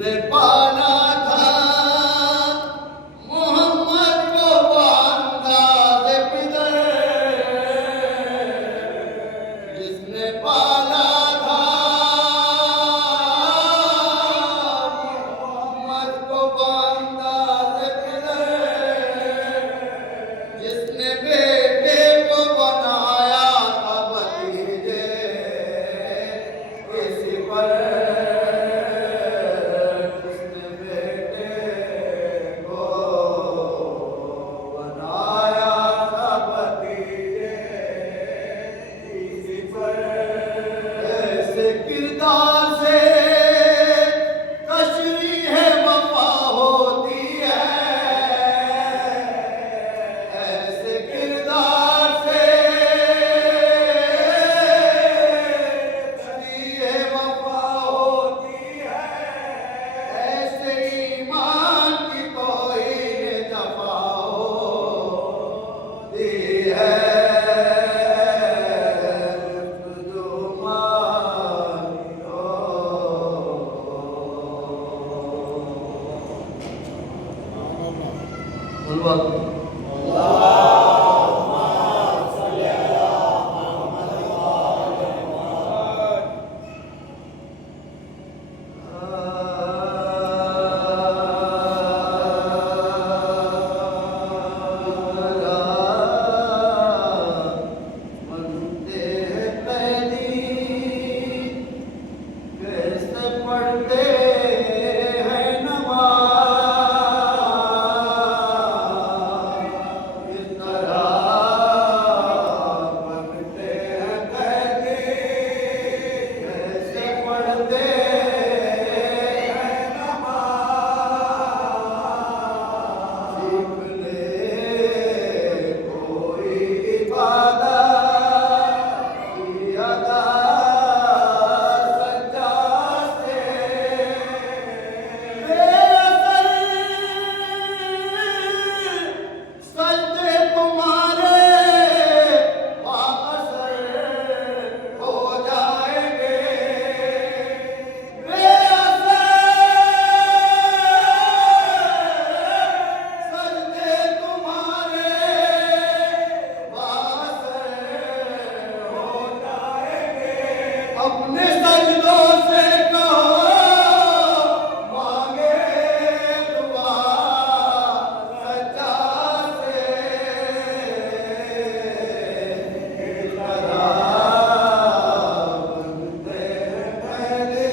जिसने पाला था मोहम्मद को अंदाज़ पिदर, जिसने पाला था मोहम्मद को अंदाज़ पिदर, जिसने बेटे को बनाया था भतीजे इसी पर, जिसने बेटे को बनाया था भतीजे इसी पर। ऐसे किरदार से तशरीह वफा होती है, ऐसे किरदार से तशरीह वफा होती है, ऐसे ईमान की तौहीन जफा होती है। जो मानियो बनते हैं पहली कैसे पढ़ते हैं नमाज़, इस तरह बनते हैं पहली कैसे पढ़ते हैं नमाज़। सीख ले कोई इबादत की अदा सच्चा से, बेअसर सजदे तुम्हारे बाअसर हो जाएंगे, बेअसर सजदे तुम्हारे बाअसर हो जाएंगे। अपने सजदों से कहो मांगे दुआ सच्चा से, इस तरह बनते हैं पहले।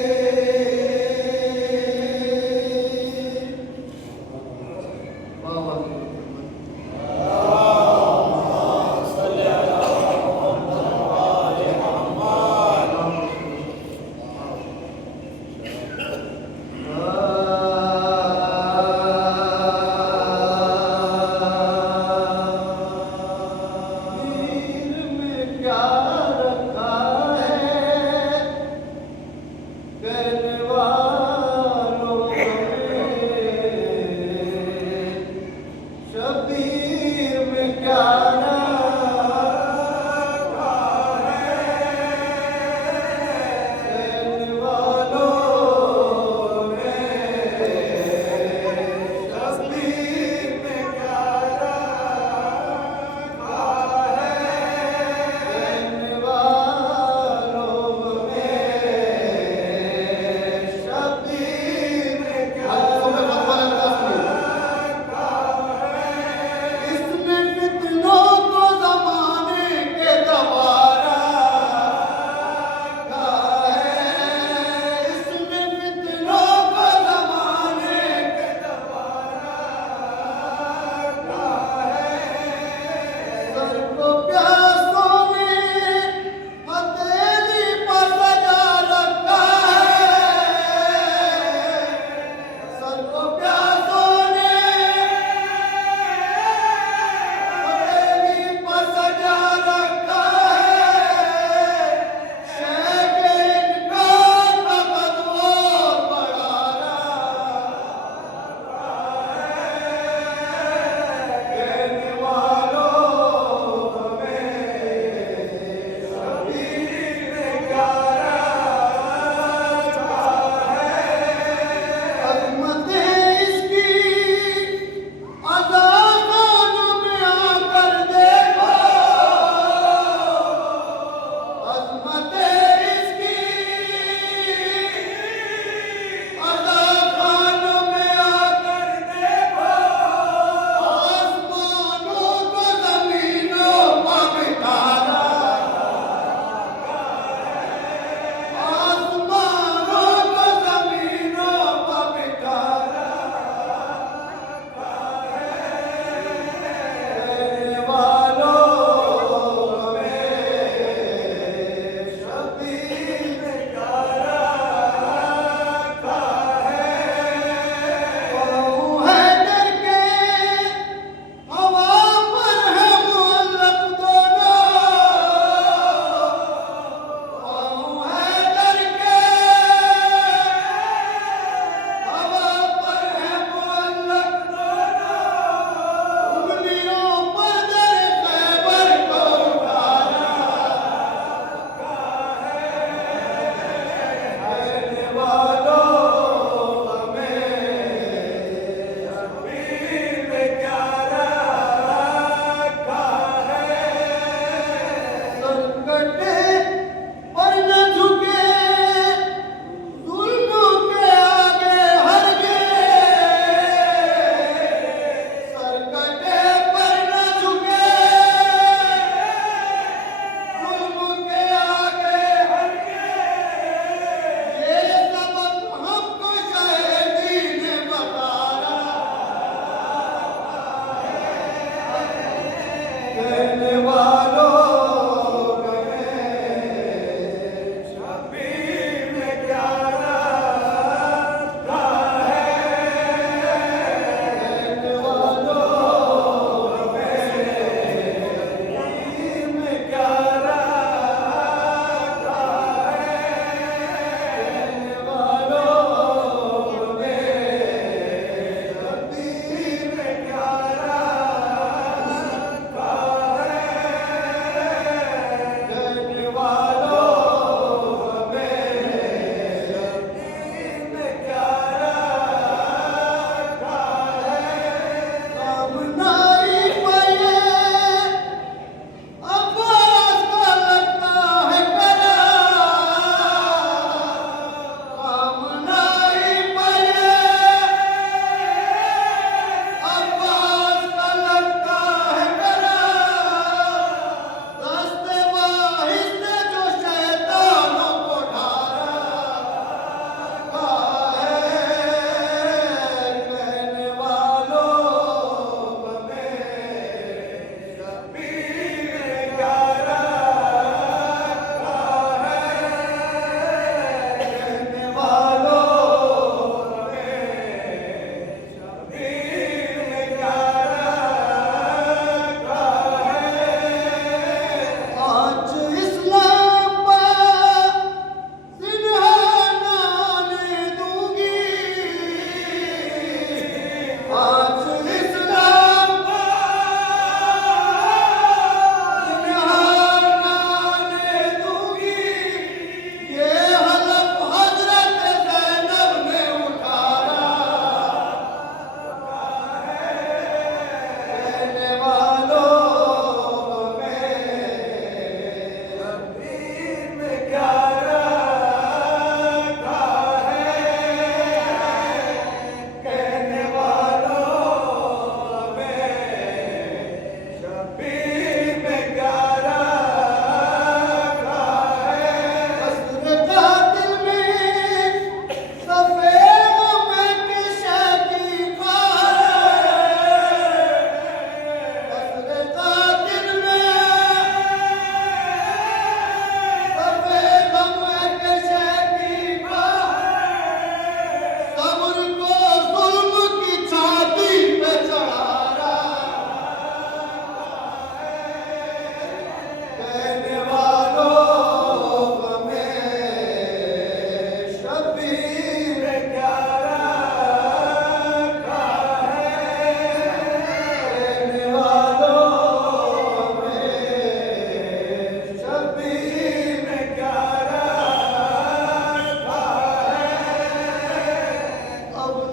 मीर में क्या रखा है करने वालों ने, शबीर में क्या रखा है करने वालों ने, शबीर में क्या रखा है करने वालों ने, शबीर में क्या रखा है। इसने फितनों को ज़माने के दबारा रखा है, इसने फितनों को ज़माने के दबारा रखा है। सर को प्यासों ने हथेली पर सजा रखा है, सर को प्यासों ने हथेली पर सजा रखा है। शेख इनका तकद और बढ़ा रखा है, कहने वालों में शबीर में क्या रखा है।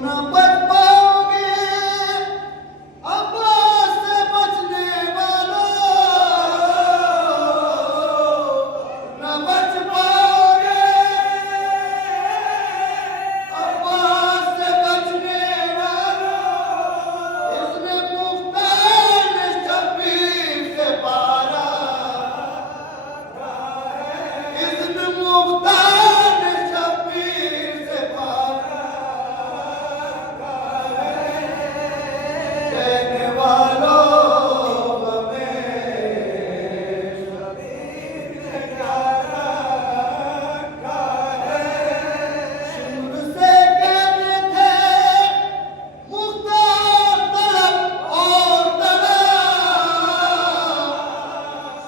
न बच पाओगे अब्बास से बचने वालों, न बच पाओगे अब्बास से बचने वालों। इसने मुख्तार शबीर से पारा, इसने मुख्तार शबीर से पारा। कहने वालों हमें शबीर ने क्या रखा है। शुरू से कहते थे मुख्तार तड़प और तड़प,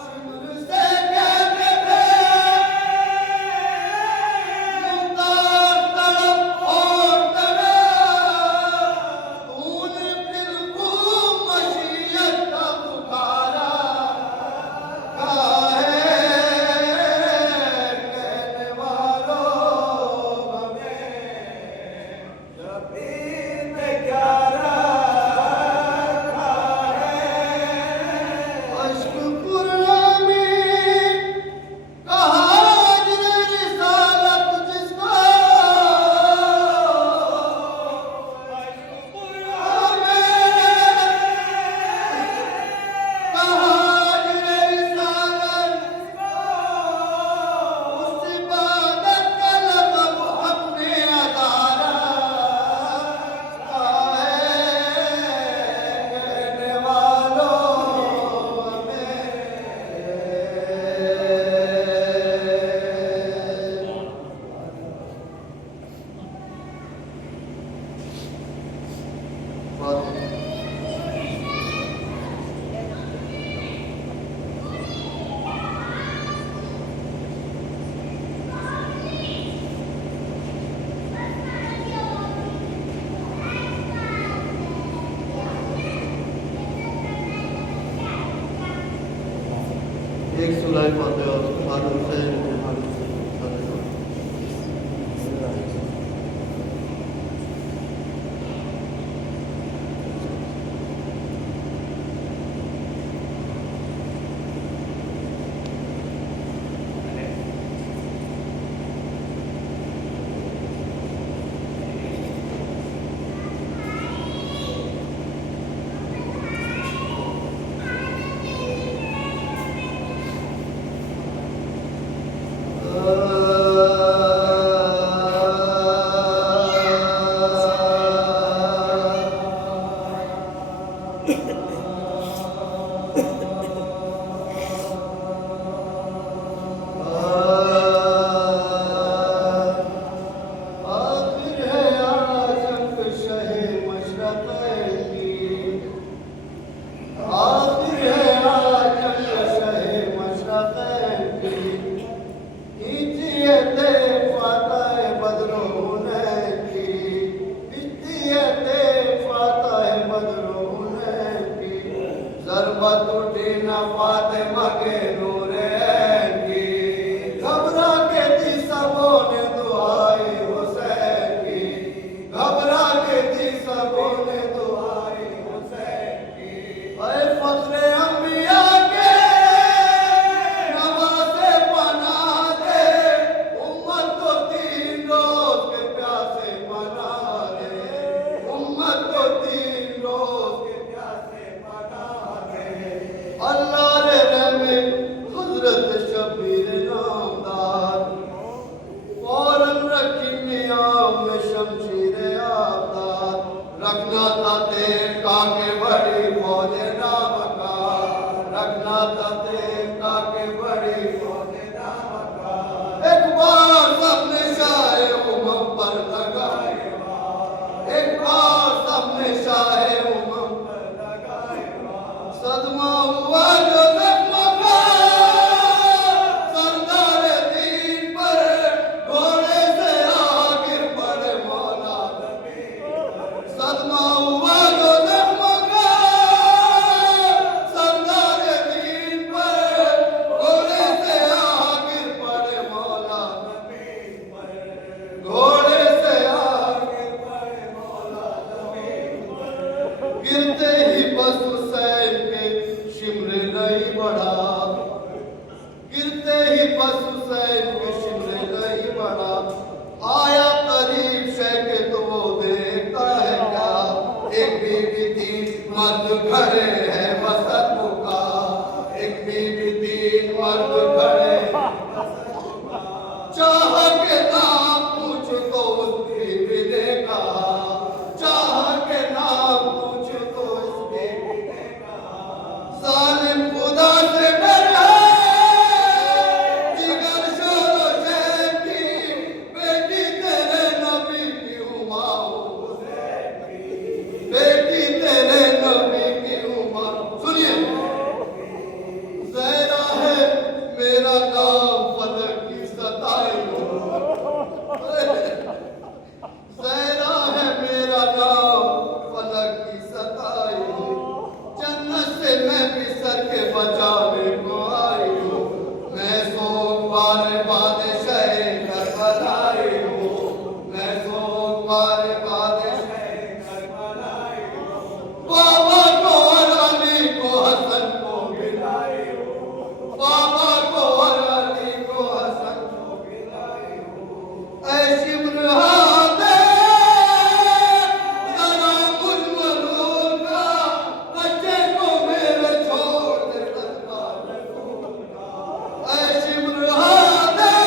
शुरू से कहते थे मुख्तार तड़प और तड़प। तूने बिल्कुल मशीयत का पुकारा कहा है। कहने वालों हमें शबीर ने क्या रखा है। अश्क कुर्रामी कहा जिन्हें रिसालत जिसको, अश्क कुर्रामी कहा जिन्हें रिसालत जिसको। उस इबादत का लक़ब अपने अदारा कहा है। कहने वालों हमें एक सुलाई पाते और उसके बाद हुसैन के हाथ से आखिर है आजम शहे मशरक़ की, आखिर है आजम शहे मशरक़ की। कीजिए ते फ़ातह बदरोने की, कीजिए ते फ़ातह बदरोने की। ज़रबत उठी न फ़ातिमा के नूरे की, घबरा के दी सबों ने दुआई हुसैन की, घबरा के दी सबों ने दुआई हुसैन की। ऐ फ़ख्रे अंबिया के नवाज़े पनाह दे, उम्मत को 3 रोज़ के प्यासे बना दे, उम्मत को 3 रोज़ के प्यासे बना दे। अल्लाह रे रहमे हज़रत शबीर नामदार, फौरन रखी नियाम में शमशीर आबदार। रखना था तेरे काके बड़ी फौजे नामकार, रखना था तेरे काके बड़ी फौजे नामकार। एक बार सबने शाहे उमम पर लगाए वार, एक बार सबने शाहे उमम पर लगाए वार। सदमा हुआ जो जख्मों का सरदार दीन पर, घोड़े से आ गिर पड़े मौला नबी पर। सदमा हुआ जो जख्मों का सरदार दीन पर, घोड़े से आ गिर पड़े मौला नबी पर, घोड़े से आ गिर पड़े मौला गिरते ही बस हुसैन के शिमरे नहीं बढ़ा, गिरते ही बस हुसैन के शिमरे नहीं बढ़ा। आया करीब शेख तो वो देखता है क्या, एक बीवी तीन मर्द खड़े हैं मसद मुका, एक बीवी तीन मर्द खड़े चाह के नाम पूछ तो उस बीवी ने कहा, चाह के नाम पूछ तो उस बीवी ने कहा। जालिम खुदा से डरे जिगर शोरो शहर की, बेटी तेरे नबी की उमा हुसैन की, बेटी तेरे नबी की उमा। सुनिए, ज़हरा है मेरा नाम फलक की सताई हो, ज़हरा है मेरा नाम फलक की सताई हो, जन्नत से मैं भी सर के बचाने को आई हूँ, मैं सोमवार बादशाह करबलाई हूँ, मैं सोमवार बादशाह करबलाई हूँ। बाबा को और अली को हसन को मिलाई हूँ, बाबा को और अली को हसन को मिलाई हूँ। ऐ शिमर हादे जरा मुझ मलूल का, बच्चे को मेरे छोड़ दे सरकार रसूल का। ऐ शिमर हादे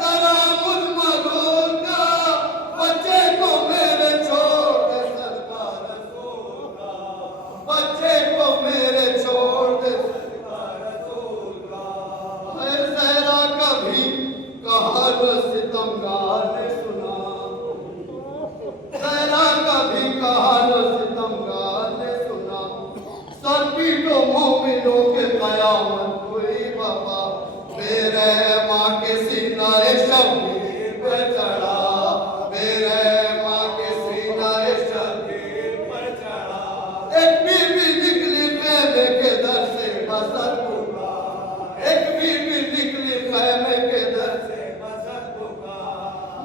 जरा मुझ मलूल का, बच्चे को मेरे छोड़ दे सरकार रसूल का, बच्चे को मेरे छोड़ दे सरकार रसूल का। है ज़हरा कभी कहानी सितमगार ने सुना, ज़हरा कभी कहानी सितमगार ने सुना, सर पीटो मोमिनों के कयामत हुई बाबा, मेरे माँ के सीनाए शबीर पे चढ़ा, मेरे माँ के सीनाए शबीर पर चढ़ा। एक बीवी निकली खैमे के दर से मसद बुका, एक बीवी निकली खैमे के दर से मसद बुका।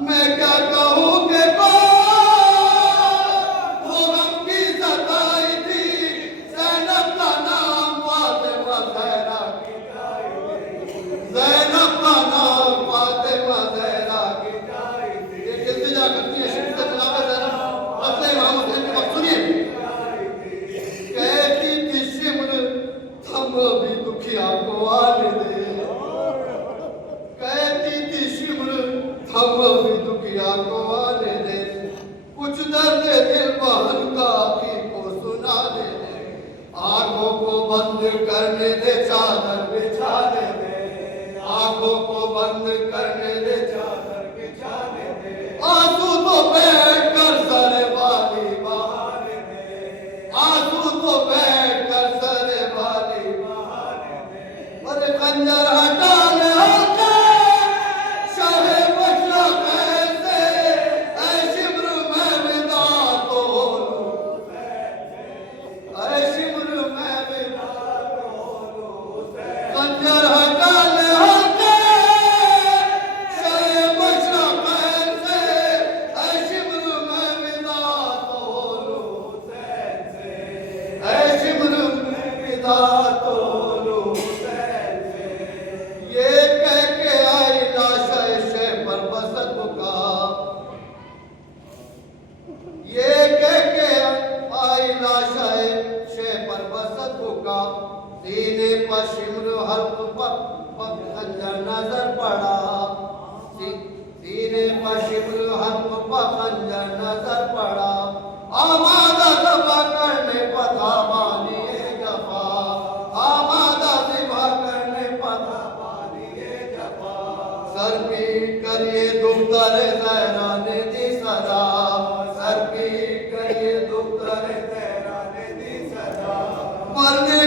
मैं क्या कहूँ कि वो गम की सताई थी, ज़ैनब का नाम फातिमा ज़हरा की जाई थी, ज़ैनब का नाम फातिमा ज़हरा की जाई थी। ये इल्तिजा करती है शिफ्त खिलाफत ज़हरा अपने इमाम हुसैन के वक्त। सुनिए, कहती थी शिमर थम भी दुखिया को आने दे, कहती थी शिमर थम भी दुखिया को आने दे, कुछ दर्द दिल बहन का की को सुनाने दे, आंखों को बंद करने दे चादर बिछाने दे, आंखों को बंद करने दे चादर बिछाने दे। आंसू तो बैठ कर सरे वाली बहाने दे, आंसू तो बैठ कर सरे वाली बहाने दे। अरे खंजर हटा ले हटा शाहे बशरा कैसे, ऐ शिमर मैं विदा तो लूं, ऐ शिमर मैं विदा तो लूं। खंजर हटा ले हटा शाहे बशरा कैसे, ऐ शिमर मैं विदा तो लूं, ऐ शिमर मैं विदा तो लूं। ये कह के आई लाशा शे पर बसत बुका, ये कह के आई लाशा शे पर बसत बुका। सीने पर शिमर हल्क पर खंजर नजर पड़ा, सीने पर शिमर हल्क पर खंजर नजर पड़ा। आमादा ज़िबा करने पता बानिए जफा, आमादा ज़िबा करने पता बानिए जफा। सर पीट कर ये दुख्तर ज़हरा ने दी सदा, सर पीट कर ये दुख्तर ज़हरा ने दी सदा। मरने